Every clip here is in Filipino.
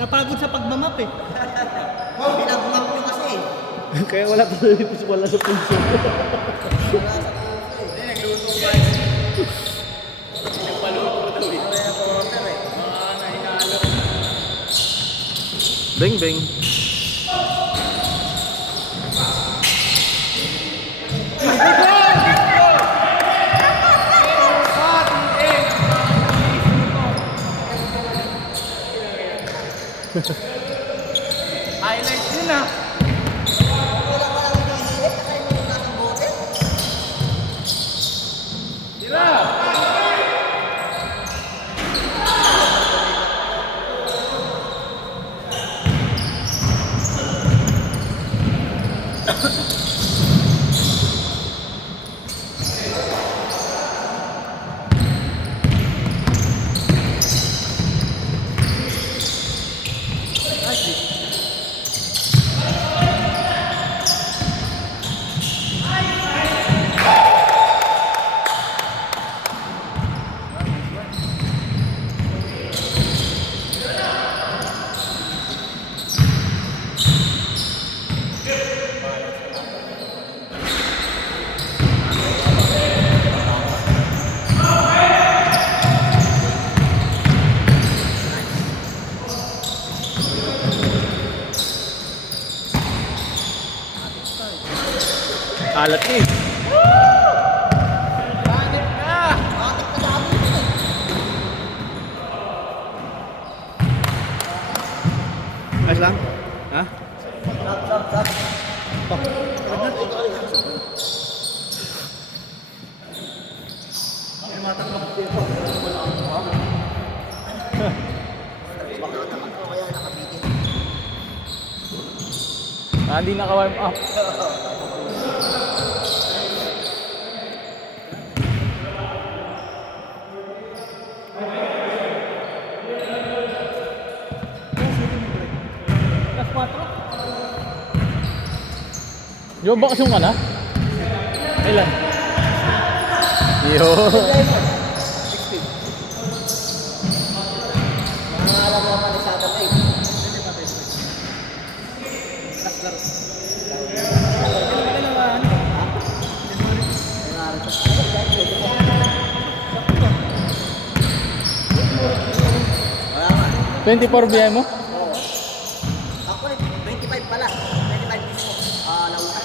Napagod sa pagmamap eh. Pinag-map nyo kasi eh. Kaya wala talaga wala sa puso. Wala sa puso eh. Nagluto guys. Nagpaluto daw eh. Kaya po order eh. Nahinalo. Beng beng. Highlight yun ah. Wala ka lang iniisip. Kaya mo nasa bote. Tira! Alat eh. Bakit ka? Bakit ka dami ito eh? Ayos lang? Ha? Baka naman ko kaya nakabigil. Hindi naka-warm up. Plus 4. Yung bakasyon ka na? Ilan? Yo. Mga alam mo pa ni Saturn eh. Wala nga. 24 biyahe mo? Oo. Ako rin, 25 pala. 25 mismo. Nautak.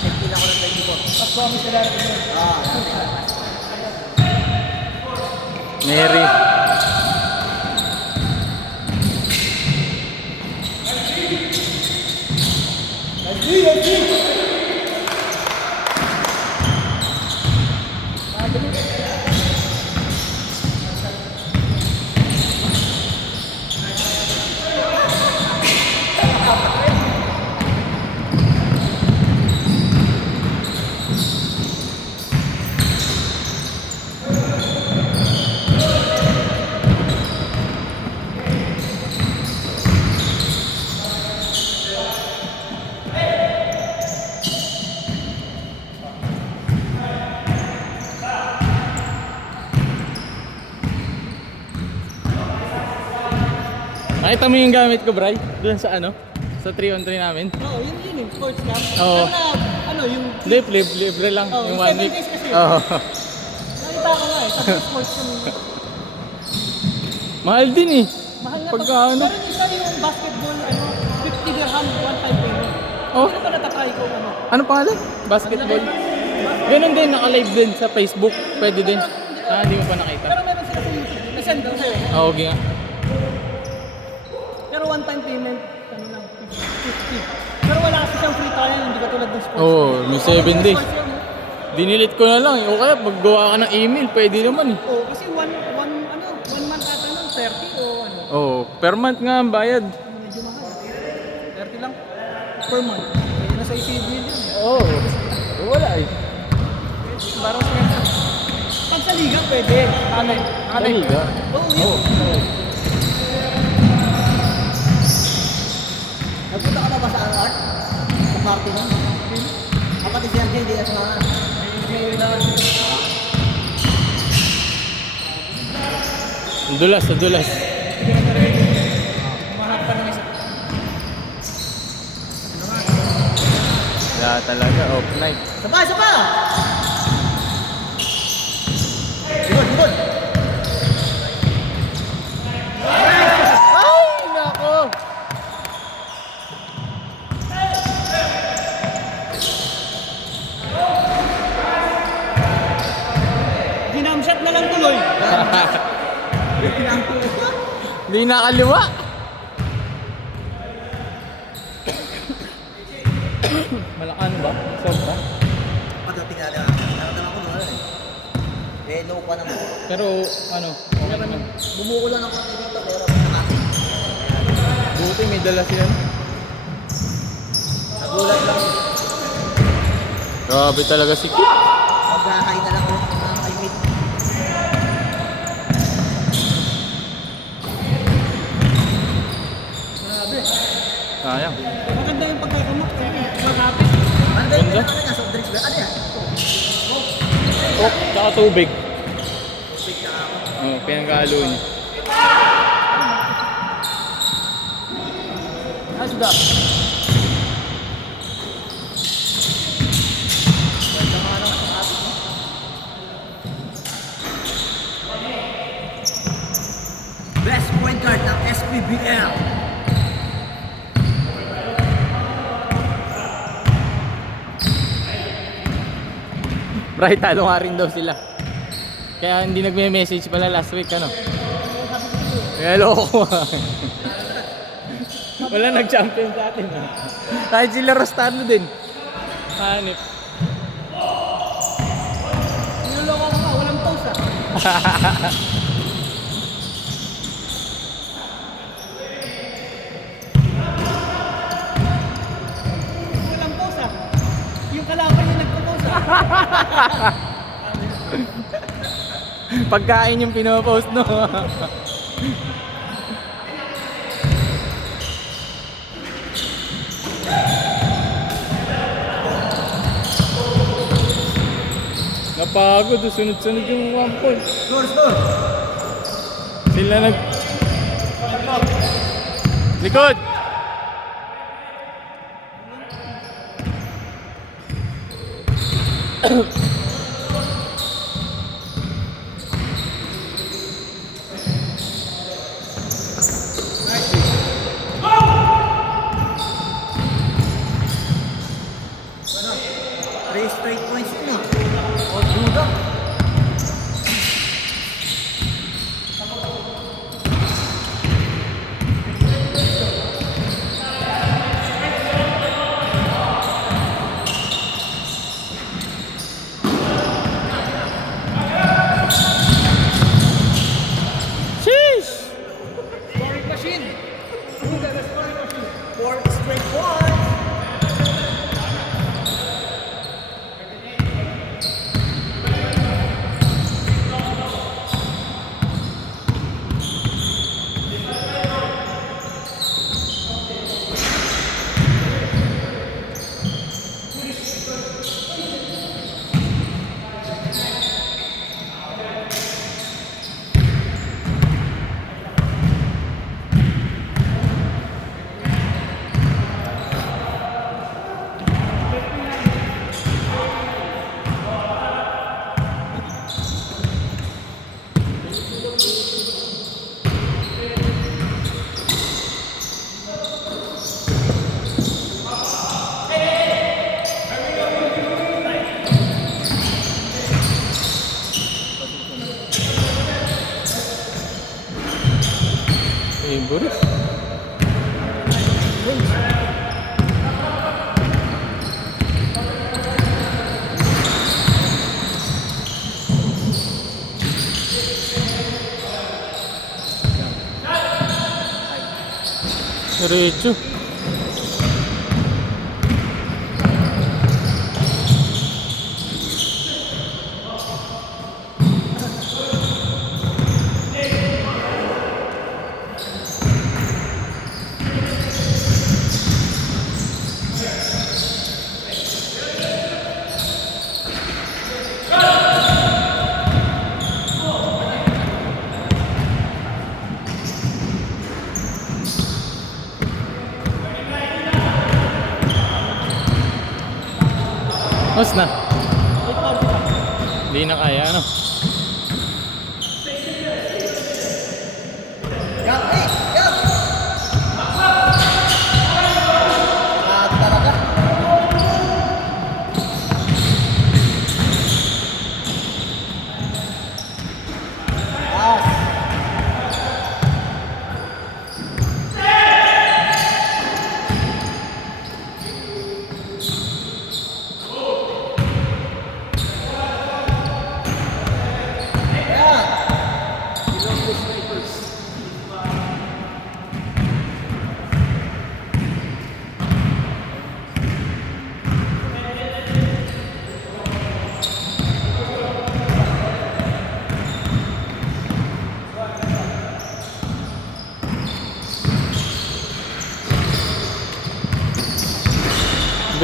15 ako ng 24. Tapos kami sila rin yun. Mary. Nakita mo yung gamit ko, Bray? Doon sa ano? Sa 3-on-3 namin? Oo, yun yung sports lang. Oo. Pero na, ano, yung... Libre lang. Oo, yung 7 1 week. days kasi. Oo. Nakita ko nga eh, sa sports yung... Mahal din eh. Mahal na Pagka ano? Pero isa yung basketball, ano, 50 dirham, one time payment. Oh. Ano pa natatry ko, ano? Ano pangalan? Basketball? Ganun din, naka-live din sa Facebook. Pwede din. Hindi mo pa nakita. Pero meron sila sa YouTube. Nasend ko sa'yo. Oo, okay nga. Pero one time payment, ano lang, 50. Pero wala kasi siyang free trial, hindi katulad ng sports. Oo, may 7 days. Sports yan, no? Dinilit ko na lang eh. O kaya paggawa ka ng email, pwede naman eh. Oo, kasi one month ata nun, 30 o ano. Oo, per month nga ang bayad. Medyo mahal. 30 lang per month. Pwede na sa ECB yun. Oo. Wala eh. Parang sa pag sa liga, pwede. Kanay. Liga? Oo, yun. Nagpunta ka na ba sa Art? Sa party mo? Kapatid si RJ, hindi na sumama. Ang dulas, ang dulas. Wala talaga, off night. Sabay, sabay! Good, good. Ay, nako! Ginamshot na lang tuloy. Hindi nakaliwa. Malakan ba? Sobra. Pagdating na lang. Naramdaman ko naman eh. Eh, low pa naman. Pero ano, okay naman. Bumuko lang ako dito pero nakakit. Buti may dala siya. Nagulat lang. Grabe talaga si Kip. Mag-high na lang ako mga kaimit. Sayang. Maganda yung pagkakamok. Malapit. Ano ba yung Ganda? pinaka niya? Soft drinks ba? Ano yan? Coke, tsaka tubig. Tubig na ako. Oh, pinagkalo niya. Ah, sudah. Best point guard ng SPBL. Bright, talo nga rin daw sila. Kaya hindi nagme-message pala last week, ano? Hello ko. Wala nag-champion sa atin. Kahit sila Rostano din. Hanip. Niloloko ko nga, walang pause ah. Walang pause ah. Yung kalaban yung nagpo-pause ah. Pagkain yung pinopost, no? Napagod, sunod-sunod yung 1 point. Score, score. Sila nag... Likod! Three straight points na. O, duda. Sheesh! Scoring machine. Duda na scoring machine. Four straight points. Eh, Boris. Diretso. Mas na. 8:40 lang. Hindi na kaya, ano? Yup, hey! Yup! Talaga.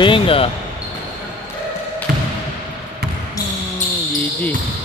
Venga. GG.